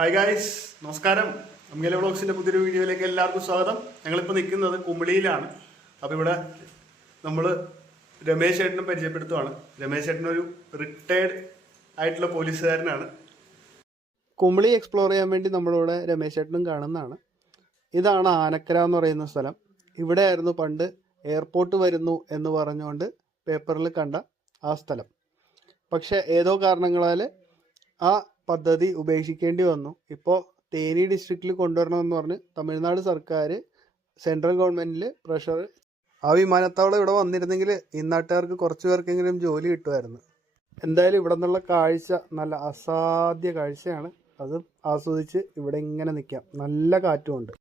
Hi guys, നമസ്കാരം. അമ്മിയല വ്ളോഗ്സിൻ്റെ പുതിയൊരു വീഡിയോയിലേക്ക് എല്ലാവർക്കും സ്വാഗതം. ഞങ്ങളിപ്പോൾ നിൽക്കുന്നത് കുമിളിയിലാണ്. അപ്പോൾ ഇവിടെ നമ്മൾ രമേശ് ചേട്ടനെ പരിചയപ്പെടുത്തുവാണ്. രമേശ് ചേട്ടൻ ഒരു റിട്ടയർഡ് ആയിട്ടുള്ള പോലീസുകാരനാണ്. കുമിളി എക്സ്പ്ലോർ ചെയ്യാൻ വേണ്ടി നമ്മളിവിടെ രമേശ് ചേട്ടനും കാണുന്നതാണ്. ഇതാണ് ആനക്കര എന്ന് പറയുന്ന സ്ഥലം. ഇവിടെ ആയിരുന്നു പണ്ട് എയർപോർട്ട് വരുന്നു എന്ന് പറഞ്ഞുകൊണ്ട് പേപ്പറിൽ കണ്ട ആ സ്ഥലം. പക്ഷേ ഏതോ കാരണങ്ങളാൽ ആ പദ്ധതി ഉപേക്ഷിക്കേണ്ടി വന്നു. ഇപ്പോൾ തേനി ഡിസ്ട്രിക്റ്റിൽ കൊണ്ടുവരണമെന്ന് പറഞ്ഞ് തമിഴ്നാട് സർക്കാർ സെൻട്രൽ ഗവൺമെൻറ്റിൽ പ്രഷർ. ആ വിമാനത്താവളം ഇവിടെ വന്നിരുന്നെങ്കിൽ ഇന്നാട്ടുകാർക്ക് കുറച്ച് പേർക്കെങ്കിലും ജോലി കിട്ടുമായിരുന്നു. എന്തായാലും ഇവിടെ നിന്നുള്ള കാഴ്ച നല്ല അസാധ്യ കാഴ്ചയാണ്. അത് ആസ്വദിച്ച് ഇവിടെ ഇങ്ങനെ നിൽക്കാം. നല്ല കാറ്റുമുണ്ട്.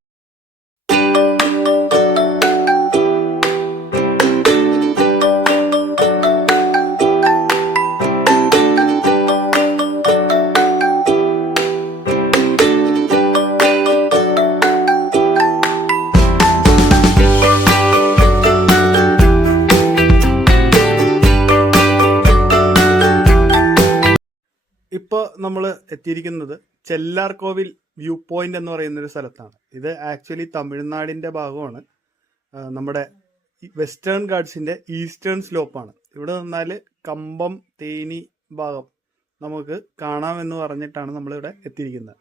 ഇപ്പോൾ നമ്മൾ എത്തിയിരിക്കുന്നത് ചെല്ലാർകോവിൽ വ്യൂ പോയിന്റ് എന്ന് പറയുന്നൊരു സ്ഥലത്താണ്. ഇത് ആക്ച്വലി തമിഴ്നാടിൻ്റെ ഭാഗമാണ്. നമ്മുടെ വെസ്റ്റേൺ ഗാർഡ്സിൻ്റെ ഈസ്റ്റേൺ സ്ലോപ്പാണ്. ഇവിടെ നിന്നാൽ കമ്പം തേനി ഭാഗം നമുക്ക് കാണാമെന്ന് പറഞ്ഞിട്ടാണ് നമ്മളിവിടെ എത്തിയിരിക്കുന്നത്.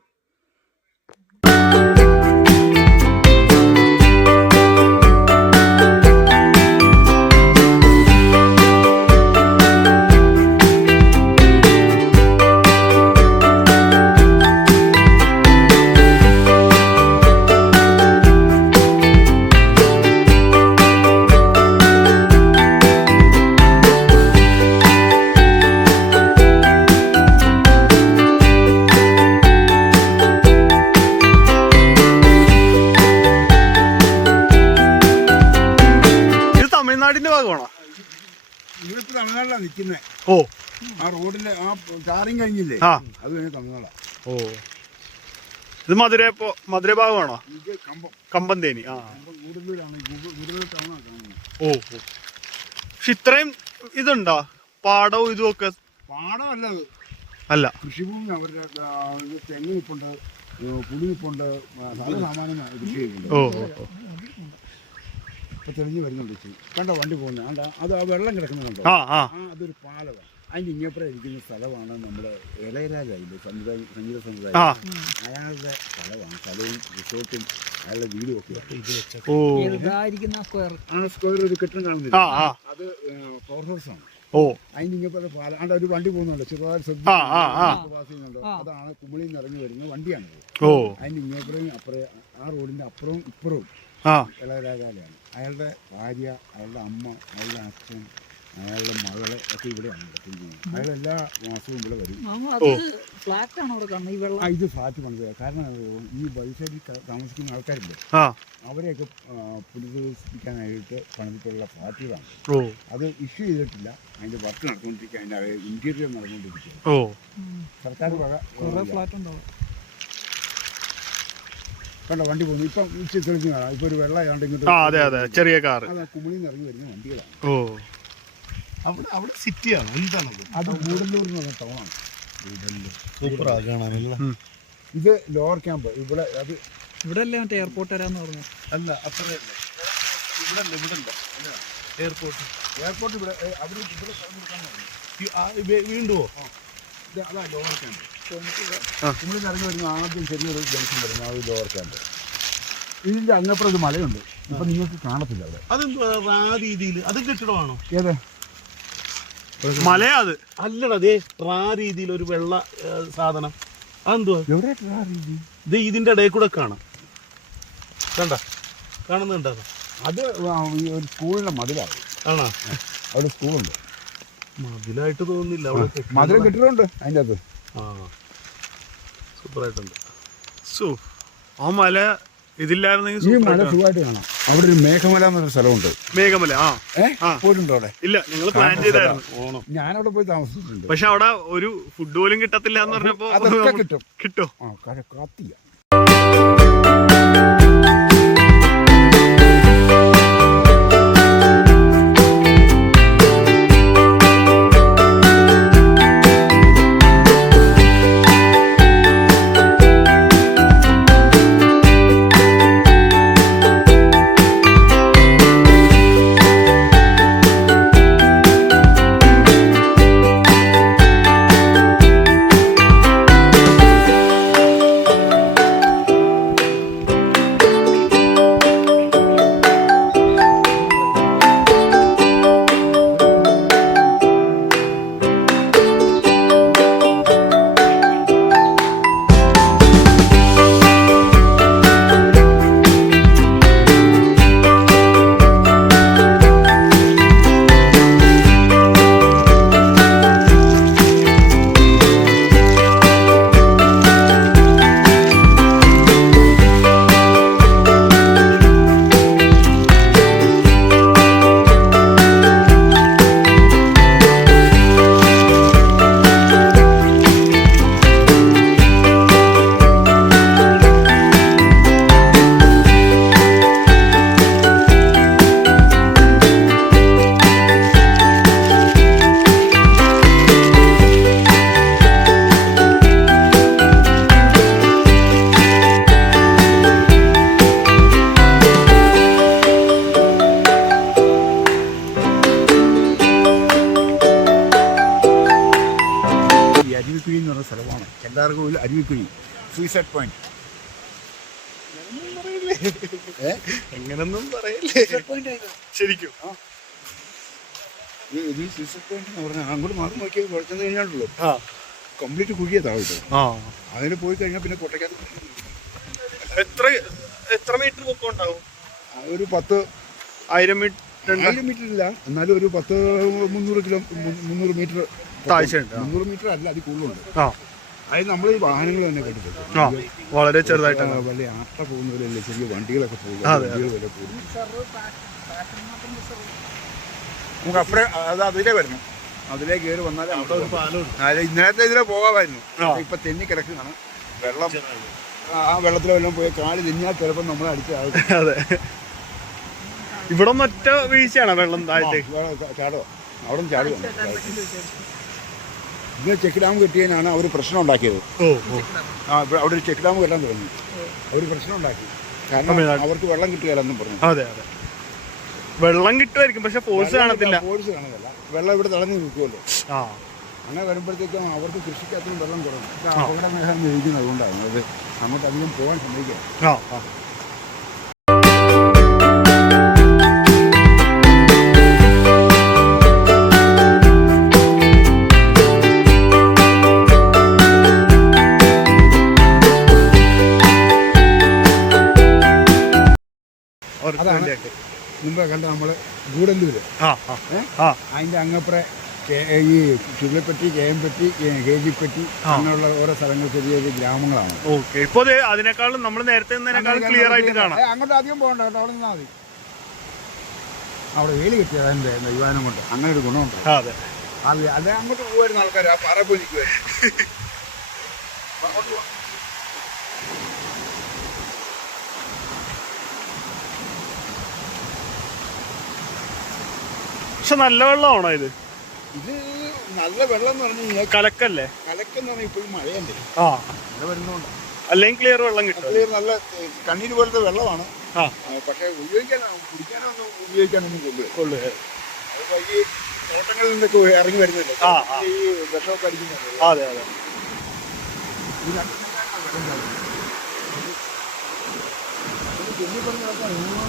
തമിഴ്നാടിന്റെ ഭാഗമാണോ? ഇവിടുത്തെ തമിഴ്നാട്ടിലാണ് നിൽക്കുന്നത്. ഓ, ആ റോഡിന്റെ ആ ടാറിങ് കഴിഞ്ഞില്ലേ, അത് കഴിഞ്ഞ തമിഴ്നാടാ. ഓ, ഇത് മധുര ഭാഗമാണോ? ഇത് കമ്പം തേനി. ഗുരുവാണ് ടൗണാണ് കാണുന്നത്. ഓ, പക്ഷെ ഇത്രയും ഇതുണ്ടോ പാടവും ഇതുമൊക്കെ? പാടമല്ല, അത് അല്ല, കൃഷിഭൂമി. അവരുടെ തെങ്ങ് നിപ്പുണ്ട്, പുളി നിപ്പുണ്ട്, പല സാമാനം കൃഷി ചെയ്യുന്നുണ്ട്. തെളിഞ്ഞു വരുന്നുണ്ട്. കണ്ടോ വണ്ടി പോകുന്നത്? അത് ആ വെള്ളം കിടക്കുന്നുണ്ടോ? അതൊരു പാലമാണ്. അതിൻ്റെ ഇങ്ങപ്പുറം ഇരിക്കുന്ന സ്ഥലമാണ് നമ്മുടെ ഇളയരാജയില്ലേ, സംഗീത സമുദായം. അയാളുടെ സ്ഥലമാണ്. സ്ഥലവും റിസോർട്ടും അയാളുടെ വീടും ഒക്കെ. ആ സ്ക്വയർ ഒരു കെട്ടിടം കാണുന്നില്ല, അത് പവർ ഹൗസാണ്. അതിൻ്റെ ഇങ്ങപ്പുറം പാലം. ഒരു വണ്ടി പോകുന്നുണ്ട്, ചെറുതായി പാസ് ചെയ്യുന്നുണ്ട്. അതാണ് കുമിളിയിൽ നിന്ന് ഇറങ്ങി വരുന്ന വണ്ടിയാണത്. അതിൻ്റെ ഇങ്ങപ്പുറം അപ്പുറം, ആ റോഡിൻ്റെ അപ്പുറവും ഇപ്പുറവും ഇളയരാജാലാണ്. അയാളുടെ ഭാര്യ, അയാളുടെ അമ്മ, അയാളുടെ അച്ഛൻ, അയാളുടെ മകള് ഒക്കെ ഇവിടെയാണ്. അയാൾ എല്ലാ മാസവും ഇവിടെ വരും. ഇത് ഫ്ലാറ്റ് പണിത്. കാരണം ഈ വൈസൈഡിൽ താമസിക്കുന്ന ആൾക്കാരില്ലേ, അവരെയൊക്കെ പുനരുദ്ധരിപ്പിക്കാനായിട്ട് പണിതിട്ടുള്ള ഫ്ലാറ്റുകളാണ്. അത് ഇഷ്യൂ ചെയ്തിട്ടില്ല. അതിന്റെ വർക്ക് നടന്നുകൊണ്ടിരിക്കുക, അതിന്റെ ഇന്റീരിയർ നടന്നുകൊണ്ടിരിക്കുക. സർക്കാർ വക ഫ്ലാറ്റ് ഉണ്ടാവും. കണ്ടോ വണ്ടി പോകുന്നു. ഇപ്പം തെളിഞ്ഞു കാണാം. ഇപ്പൊ ഒരു വെള്ളമാണ്ട് ഇങ്ങോട്ട് ചെറിയ കാർ കുമിളിയിൽ നിന്ന് ഇറങ്ങി വരുന്ന വണ്ടികളാണ്. അവിടെ സിറ്റിയാണ്. എന്താണത്? അത് ഗൂഡല്ലൂർ എന്ന് പറഞ്ഞ ടൗണാണ്. ഇത് ലോവർ ക്യാമ്പ്. ഇവിടെ അത് ഇവിടെ അല്ലേ മറ്റേ എയർപോർട്ട് വരാന്ന് പറഞ്ഞു? അല്ല, അത്രേ എയർപോർട്ട് ഇവിടെ. അവർ ഇവിടെ വീണ്ടുമോ? അതാ ലോവർ ക്യാമ്പ്. കുമിളിൽ ഇറങ്ങി വരുന്ന ആദ്യം ചെറിയൊരു ജംഗ്ഷൻ വരുന്നത് അത് ലോവർ ക്യാമ്പ്. ഇതിന്റെ അങ്ങപ്പുറം ഒരു മലയുണ്ട്. ഇപ്പൊ നിങ്ങൾക്ക് കാണത്തില്ല അവിടെ. അത് രീതിയിൽ അത് കെട്ടിടമാണോ? ഏത് മലയാ? അത് അല്ലടാ, അതേ റാ രീതിയിൽ ഒരു വെള്ള സാധനം. അതെന്തുവാ? എവിടെ റാ രീതി? ഇത് ഇതിന്റെ ഇടയിൽ കൂടെ കാണാം. കാണുന്നുണ്ടോ? അത് ഒരു സ്കൂളിന്റെ മതിലാണ്. ആണോ? അവിടെ സ്കൂളുണ്ട്. മതിലായിട്ട് തോന്നുന്നില്ല. അവിടെ മധുരം കെട്ടിടമുണ്ട് അതിൻ്റെ അകത്ത്. സൂപ്പറായിട്ടുണ്ട്. ആ മല ഇതില്ലായിരുന്നെങ്കിൽ ഈ മല സുഖമായിട്ട് കാണാം. അവിടെ ഒരു മേഘമല എന്നൊരു സ്ഥലമുണ്ട്. മേഘമല പോയിട്ടുണ്ടോ അവിടെ? ഇല്ല, ഞങ്ങൾ പ്ലാൻ ചെയ്തായിരുന്നു. ഞാനവിടെ പോയി താമസിച്ചിട്ടുണ്ട്. പക്ഷെ അവിടെ ഒരു ഫുഡ് പോലും കിട്ടത്തില്ല എന്ന് പറഞ്ഞപ്പോ അതൊക്കെ കിട്ടും. കിട്ടോ? കാത്തിയ അരുവിക്കുഴി സൂയിസൈഡ് പോയിന്റ്. എങ്ങനൊന്നും പറയില്ലേ ശരിക്കും. ഇത് സൂയിസൈഡ് പോയിന്റ് എന്ന് പറഞ്ഞാൽ അങ്ങോട്ട് മാറി നോക്കിയാൽ കുഴച്ചെന്ന് കഴിഞ്ഞാണല്ലോ കംപ്ലീറ്റ് കുഴിയെ താഴെ. അതിന് പോയി കഴിഞ്ഞാൽ പിന്നെ കൊട്ടയ്ക്കകത്ത് എത്ര മീറ്റർ പൊക്കം ഉണ്ടാവും? ഒരു 10,000 മീറ്റർ ഇല്ല, എന്നാലും ഒരു 300 മീറ്റർ താഴ്ചയുണ്ട്. 300 മീറ്റർ അല്ല, അതിൽ കൂടുതലുണ്ട്. അത് നമ്മൾ ഈ വാഹനങ്ങൾ തന്നെ കണ്ടിട്ടുണ്ട്. വളരെ ചെറുതായിട്ടാണ്. വലിയ ആട്ട പോകുന്നവരല്ലേ, ചെറിയ വണ്ടികളൊക്കെ പോകും. നമുക്ക് അപ്പഴേ അത് അതിലേ വരണം, അതിലേ കയറി വന്നാൽ ഇന്നലത്തെ ഇതിലേ പോകാമായിരുന്നു. ഇപ്പൊ തെന്നി കിടക്കുകയാണ് വെള്ളം. ആ വെള്ളത്തിലെ വെള്ളം പോയി കാല് തെന്നിയാൽ ചിലപ്പോൾ നമ്മളെ അടിച്ചാകും. അതെ, ഇവിടെ ഒറ്റ വീഴ്ചയാണ് വെള്ളം താഴത്തെ ചാടുക, അവിടെ നിന്ന് ചാടുക. ഇന്ന് ചെക്ക് ഡാം കെട്ടിയതിനാണ് അവർ പ്രശ്നം ഉണ്ടാക്കിയത്. അവിടെ ഒരു ചെക്ക് ഡാം കെട്ടാൻ തുടങ്ങി, അവർ പ്രശ്നം ഉണ്ടാക്കി. കാരണം അവർക്ക് വെള്ളം കിട്ടുകയില്ലെന്നും പറഞ്ഞു. അതെ അതെ, വെള്ളം കിട്ടുമായിരിക്കും, പക്ഷെ ഫോഴ്സ് കാണത്തില്ല. ഫോഴ്സ് കാണുന്നില്ല, വെള്ളം ഇവിടെ തടഞ്ഞു നിൽക്കുമല്ലോ. അങ്ങനെ വരുമ്പോഴത്തേക്കും അവർക്ക് കൃഷിക്കകത്തും വെള്ളം കുറവും. അപകട മേഖല ഇരിക്കുന്നത് അതുകൊണ്ടാണ് അത് നമുക്ക് അധികം പോകാൻ സമ്മതിക്കാം. അതാണ് മുമ്പ് കണ്ട നമ്മള് ഗൂഡല്ലൂര്. അതിന്റെ അങ്ങപ്പുറം ഈ ചുള്ളിപ്പെട്ടി, കേമ്പെട്ടി, കേജിപ്പെട്ടി അങ്ങനെയുള്ള ഓരോ സ്ഥലങ്ങൾ ചെറിയ ചെറിയ ഗ്രാമങ്ങളാണ്. ഓക്കെ, ഇപ്പൊ അതിനേക്കാളും നമ്മൾ നേരത്തെ ക്ലിയർ ആയിട്ട് കാണാം. അങ്ങോട്ട് അധികം പോകണ്ട കേട്ടോ, അവിടെ നിന്നാൽ മതി. അവിടെ വേലി കിട്ടിയത് അതിന്റെ യുവാനം കൊണ്ട് അങ്ങനെ ഒരു ഗുണമുണ്ട്. അതെ, അതെ, അങ്ങോട്ട് പോകുമായിരുന്നു ആൾക്കാർ, ആ പാറ പോയി നിൽക്കുമായിരുന്നു. പക്ഷെ നല്ല വെള്ളമാണോ ഇത്? ഇത് നല്ല വെള്ളം എന്ന് പറഞ്ഞു കഴിഞ്ഞാൽ കലക്കല്ലേ? കലക്കെന്ന് പറഞ്ഞാൽ ഇപ്പോഴും മഴയുണ്ട്, മഴ വരുന്നോണ്ട് അല്ലെങ്കിൽ ക്ലിയർ വെള്ളം കിട്ടും. ക്ലിയർ നല്ല കണ്ണീര് പോലത്തെ വെള്ളമാണ്. പക്ഷെ കുടിക്കാനൊന്നും ഉപയോഗിക്കാനൊന്നും കൊള്ളുക. അത് ഈ തോട്ടങ്ങളിൽ നിന്നൊക്കെ ഇറങ്ങി വരുന്നില്ല, ഈ വിഷമൊക്കെ അടിക്കുന്നുണ്ട്. അതെ അതെ, ചെന്നി പറഞ്ഞ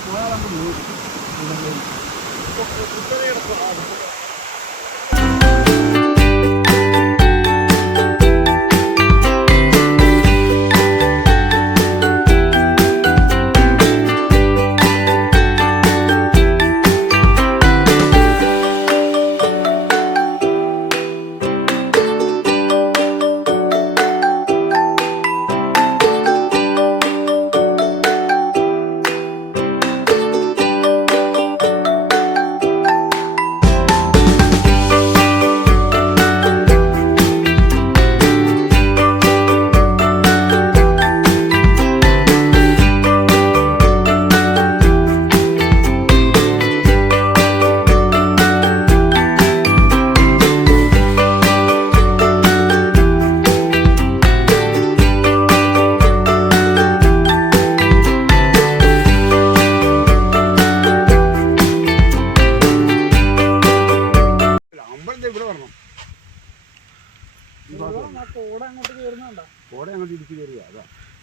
പോയാലാണ്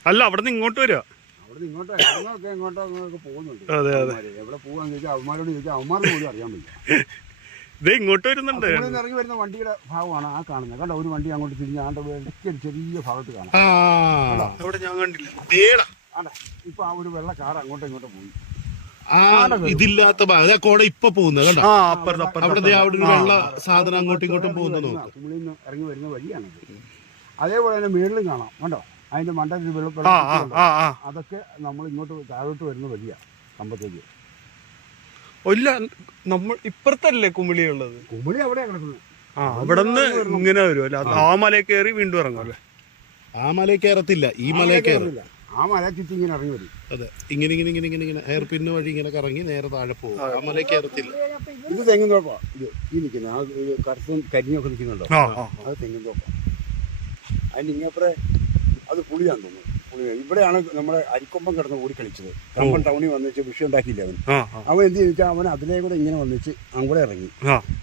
അല്ല, അവിടെ നിന്ന് ഇങ്ങോട്ട് വരിക, അവിടെ നിന്ന് ഇങ്ങോട്ടോ ഇങ്ങോട്ടൊക്കെ പോകുന്നുണ്ട്. അതെ അതെ, എവിടെ പോകാന്ന് ചോദിച്ചാൽ അവന്മാരോട് ചോദിച്ചാൽ അവന്മാർക്ക് പോലും അറിയാൻ പറ്റില്ല. ഇത് ഇങ്ങോട്ട് വരുന്നുണ്ട്, ഇറങ്ങി വരുന്ന വണ്ടിയുടെ ഭാഗമാണ് ആ കാണുന്നത്. കണ്ടോ, ഒരു വണ്ടി അങ്ങോട്ട് തിരിഞ്ഞ് ആണ്ട് ചെറിയ ഭാഗത്ത് കാണാം. ഞാൻ കണ്ടില്ല. ഇപ്പൊ ആ ഒരു വെള്ള കാർ അങ്ങോട്ടും ഇങ്ങോട്ടും പോയി. ഇതില്ലാത്ത കോട ഇപ്പൊ പോകുന്നത് അവിടെ ഒരു വെള്ള സാധനം അങ്ങോട്ടും ഇങ്ങോട്ടും പോകുന്നത് കുമിളിയിൽ നിന്ന് ഇറങ്ങി വരുന്ന വഴിയാണ്. അതേപോലെ തന്നെ മേളിലും കാണാം, കണ്ടോ അതിന്റെ മണ്ടത്തിൽ വെള്ളം. അതൊക്കെ നമ്മൾ ഇങ്ങോട്ട് താഴോട്ട് വരുന്ന വഴിയാണ് കമ്പത്തേക്ക്. ഇല്ല, നമ്മൾ ഇപ്പുറത്തല്ലേ കുമിളി ഉള്ളത്? കുമിളി അവിടെയാണ് കിടക്കുന്നത്. അവിടെ നിന്ന് ഇങ്ങനെ വരുമല്ലോ, ആ മലയിൽ കയറി വീണ്ടും ഇറങ്ങുമല്ലേ? ആ മലയിൽ കയറത്തില്ല, ഈ മലയിൽ കയറില്ല. ആ മല ചുറ്റി ഇങ്ങനെ ഇറങ്ങി വരും. അതെ, ഇങ്ങനെ ഇങ്ങനെ ഇങ്ങനെ ഇങ്ങനെ ഇങ്ങനെ ഹെയർ പിന്ന് വഴി ഇങ്ങനെ കറങ്ങി നേരെ താഴെ പോകും. ആ മലയിൽ കയറത്തില്ല. ഇത് തെങ്ങിൻ തോപ്പാ. ഇത് ഈ നിൽക്കുന്നത് ആ കറുത്തും കരിഞ്ഞൊക്കെ നിൽക്കുന്നുണ്ടോ, അത് തെങ്ങിൻ തോപ്പാ. അതിന് ഇങ്ങപ്പുറേ അത് പുളിയാന്ന് തോന്നുന്നു. പുളി ഇവിടെയാണ് നമ്മുടെ അരിക്കൊമ്പം കിടന്ന് ഓടി കളിച്ചത്. കമ്പൻ ടൗണിൽ വന്നിച്ച് വിഷയം ഉണ്ടാക്കിയില്ല അവൻ എന്ത് ചോദിച്ചാൽ അവൻ അതിലേ കൂടെ ഇങ്ങനെ വന്നിച്ച് അവിടെ ഇറങ്ങി.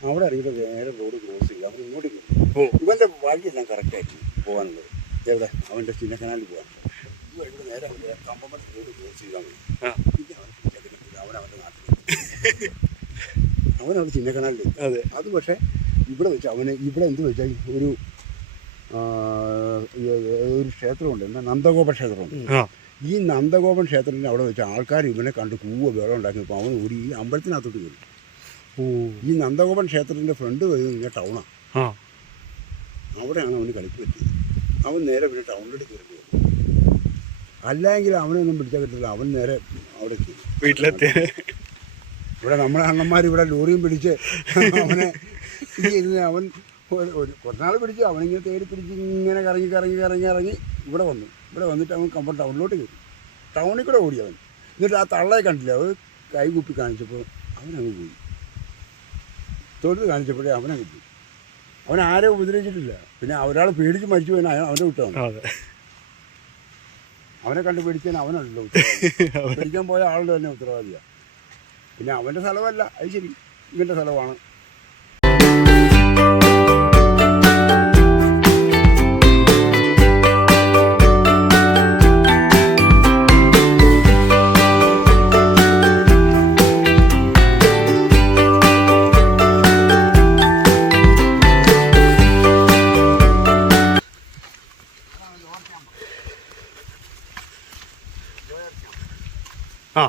അവിടെ ഇറങ്ങിയിട്ട് നേരെ റോഡ് ക്രോസ് ചെയ്തു. അവൻ ഇങ്ങോട്ട് ഇവന്റെ വഴിയെല്ലാം കറക്റ്റായിട്ട് പോകാനുള്ളത്. എവിടെ അവൻ്റെ ചിന്നക്കനാലിൽ പോകാൻ ഇവിടെ നേരെ അവൻ്റെ കമ്പമട്ട് റോഡ് ക്രോസ് ചെയ്താൽ മതി. പിന്നെ അവൻ പിടിച്ചെടുക്കത്തില്ല. അവൻ്റെ നാട്ടിൽ അവനവിടെ ചിന്നക്കനാലിൽ. അതെ. അത് പക്ഷേ ഇവിടെ വെച്ച് അവന് ഇവിടെ എന്ത് വെച്ചാൽ ഒരു ക്ഷേത്രമുണ്ട്, എന്താ നന്ദഗോപ ക്ഷേത്രമുണ്ട്. ഈ നന്ദഗോപൻ ക്ഷേത്രത്തിൻ്റെ അവിടെ വെച്ച് ആൾക്കാർ ഇവനെ കണ്ട് കൂവ വേളം ഉണ്ടാക്കിയപ്പോൾ അവൻ ഓടി ഈ അമ്പലത്തിനകത്തോട്ട് കയറി. ഈ നന്ദഗോപൻ ക്ഷേത്രത്തിൻ്റെ ഫ്രണ്ട് കഴിഞ്ഞ ടൗണാണ്. അവിടെയാണ് അവന് കളിക്ക് പറ്റിയത്. അവൻ നേരെ പിന്നെ ടൗണിലോട്ട് കയറി പോകും. അല്ലെങ്കിൽ അവനൊന്നും പിടിച്ചാൽ കിട്ടില്ല. അവൻ നേരെ അവിടെ വീട്ടിലെത്തി. ഇവിടെ നമ്മളെ അണ്ണന്മാർ ഇവിടെ ലോറിയും പിടിച്ച് അവനെ അവൻ കുറച്ചാൾ പിടിച്ച് അവനിങ്ങനെ തേടി പിടിച്ച് ഇങ്ങനെ കറങ്ങി ഇവിടെ വന്നു. ഇവിടെ വന്നിട്ട് അവൻ കമ്പം ടൗണിലോട്ട് കയറി. ടൗണിൽ കൂടെ ഓടി അവൻ. എന്നിട്ട് ആ തള്ളയെ കണ്ടില്ല. അവർ കൈ കുപ്പി കാണിച്ചപ്പോൾ അവനങ്ങ് പോയി. തൊഴുത് കാണിച്ചപ്പോഴേ അവനങ്ങ് പോയി. അവൻ ആരെയും ഉപദ്രവിച്ചിട്ടില്ല. പിന്നെ ഒരാൾ പേടിച്ച് മരിച്ചു പോയാൽ അവൻ്റെ വിട്ടാണ്. അവനെ കണ്ട് പേടിച്ചാൽ അവനല്ലോ ഉത്തരവാദി. പേടിക്കാൻ പോയ ആളുടെ തന്നെ ഉത്തരവാദിയാണ്. പിന്നെ അവൻ്റെ സ്ഥലമല്ല, അത് ശരി, ഇവൻ്റെ സ്ഥലമാണ്. ആ,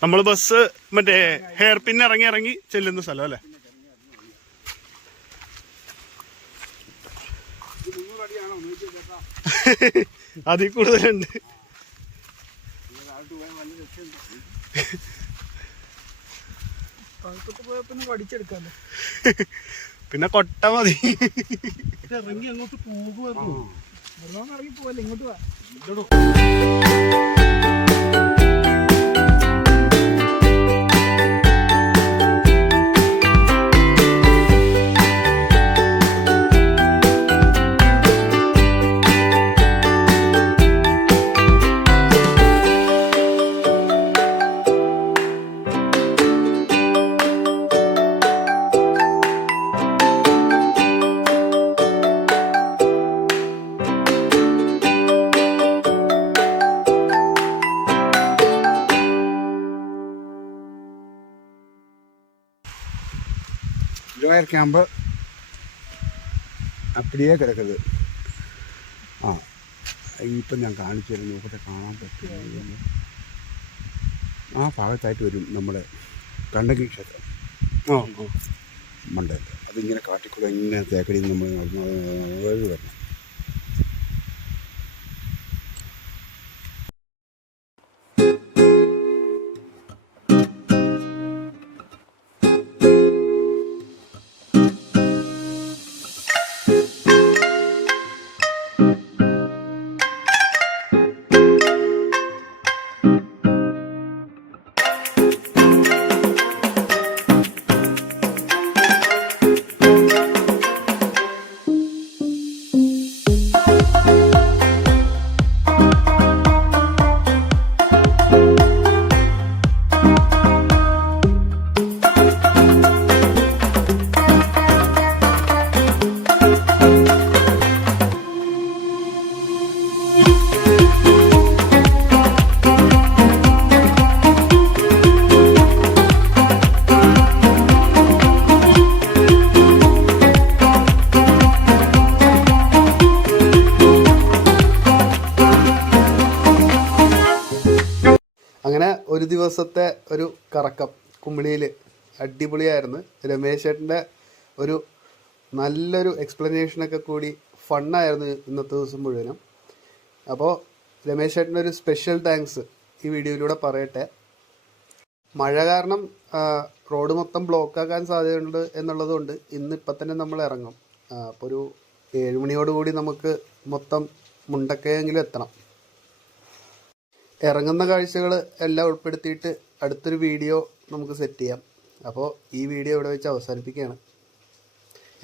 നമ്മൾ ബസ് മറ്റേ ഹെയർ പിൻ ഇറങ്ങി ചെല്ലുന്ന സ്ഥലം അല്ലേ? അതിൽ കൂടുതലുണ്ട്. പിന്നെ കൊട്ട മതി. ഇറങ്ങി അങ്ങോട്ട് പോകുമായിരുന്നു. ഇറങ്ങി പോവല്ലേ, ഇങ്ങോട്ട് വാ. ലോയർ ക്യാമ്പ് അപ്പടിയേ കിടക്കുന്നത്. ആ, ഇപ്പം ഞാൻ കാണിച്ചു തരുന്നു. നോക്കട്ടെ, കാണാൻ പറ്റും. ആ ഭാഗത്തായിട്ട് വരും നമ്മുടെ കണ്ണകി ക്ഷേത്രം. മണ്ടയിൽ അതിങ്ങനെ കാട്ടിക്കൂടെ ഇങ്ങനെ തേക്കടി നമ്മൾ നടന്നു വരണം. അങ്ങനെ ഒരു ദിവസത്തെ ഒരു കറക്കം കുമിളിയിൽ അടിപൊളിയായിരുന്നു. രമേശ് ചേട്ടൻ്റെ ഒരു നല്ലൊരു എക്സ്പ്ലനേഷനൊക്കെ കൂടി ഫണ്ണായിരുന്നു ഇന്നത്തെ ദിവസം മുഴുവനും. അപ്പോൾ രമേശ് ചേട്ടൻ്റെ ഒരു സ്പെഷ്യൽ താങ്ക്സ് ഈ വീഡിയോയിലൂടെ പറയട്ടെ. മഴ കാരണം റോഡ് മൊത്തം ബ്ലോക്കാക്കാൻ സാധ്യതയുണ്ട് എന്നുള്ളതുകൊണ്ട് ഇന്നിപ്പം തന്നെ നമ്മൾ ഇറങ്ങും. അപ്പോൾ ഒരു 7 മണിയോടുകൂടി നമുക്ക് മൊത്തം മുണ്ടക്കയെങ്കിലും എത്തണം. ഇറങ്ങുന്ന കാഴ്ചകൾ എല്ലാം ഉൾപ്പെടുത്തിയിട്ട് അടുത്തൊരു വീഡിയോ നമുക്ക് സെറ്റ് ചെയ്യാം. അപ്പോൾ ഈ വീഡിയോ ഇവിടെ വെച്ച് അവസാനിപ്പിക്കുകയാണ്.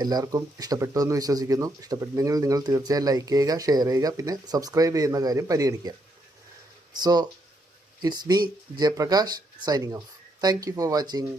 എല്ലാവർക്കും ഇഷ്ടപ്പെട്ടു എന്ന് വിശ്വസിക്കുന്നു. ഇഷ്ടപ്പെട്ടില്ലെങ്കിൽ നിങ്ങൾ തീർച്ചയായും ലൈക്ക് ചെയ്യുക, ഷെയർ ചെയ്യുക, പിന്നെ സബ്സ്ക്രൈബ് ചെയ്യുന്ന കാര്യം പരിഗണിക്കുക. So it's me Jayaprakash signing off. Thank you for watching.